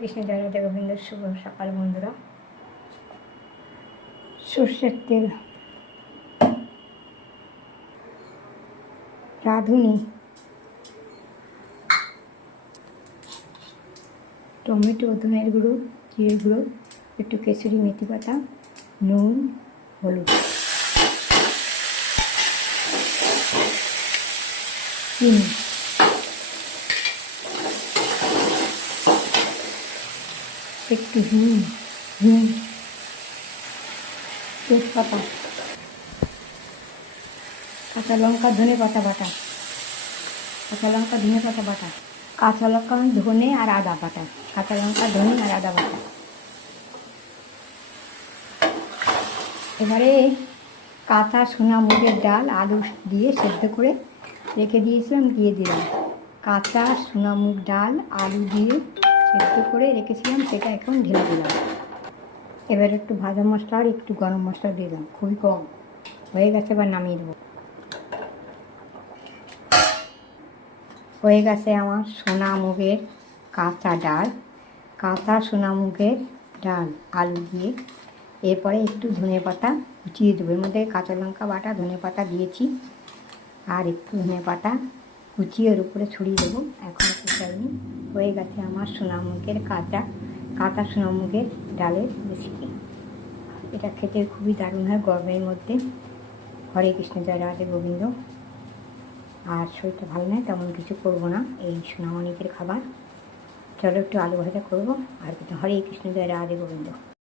কৃষ্ণ জয় রাধা গোবিন্দ। শুভ সকাল বন্ধুরা। সর্ষের তেল, রাঁধুনি, টমেটো, ধনের গুঁড়ো, জিরে গুঁড়ো, একটু কেশরি মেথি পাতা, নুন, হলুদ, চিনি, একটু হিং, তেজপাতা, কাঁচা লঙ্কা, ধনে পাতা বাটা, কাঁচা লঙ্কা, ধনে পাতা বাটা, কাঁচা লঙ্কা, ধনে আর আদা বাটা, কাঁচা লঙ্কা, ধনে আর আদা বাটা। এবারে কাঁচা সোনা মুগের ডাল আলু দিয়ে সেদ্ধ করে রেখে দিয়েছিলাম, দিয়ে দিলাম। কাঁচা সোনা মুগ ডাল আলু দিয়ে সেদ্ধ করে রেখেছিলাম, সেটা এখন ঢেলে দিলাম। এবার একটু ভাজা মশলা আর একটু গরম মশলা দিলাম, খুবই কম হয়ে গেছে। এবার নামিয়ে দেবো। হয়ে গেছে আমার সোনা মুগের কাঁচা ডাল, কাঁচা সোনা মুগের ডাল আলু দিয়ে। এরপরে একটু ধনে পাতা কুচিয়ে দেবো। এর মধ্যে কাঁচা লঙ্কা বাটা, ধনে পাতা দিয়েছি, আর একটু ধনে পাতা কুচিয়ে ওর উপরে ছড়িয়ে দেবো। এখন কুচাইনি। হয়ে গেছে আমার সোনা মুগের কাঁচা সোনা মুগের ডালের রেসিপি। এটা খেতে খুবই দারুণ হয় গরমের মধ্যে। হরে কৃষ্ণ জয় রাধে গোবিন্দ। আর শরীরটা ভালো নয়, তেমন কিছু করবো না, এই সোনামণিকের খাবার। চলো একটু আলু ভাজা করবো আর কিছু। হরে কৃষ্ণ জয় রাধে গোবিন্দ।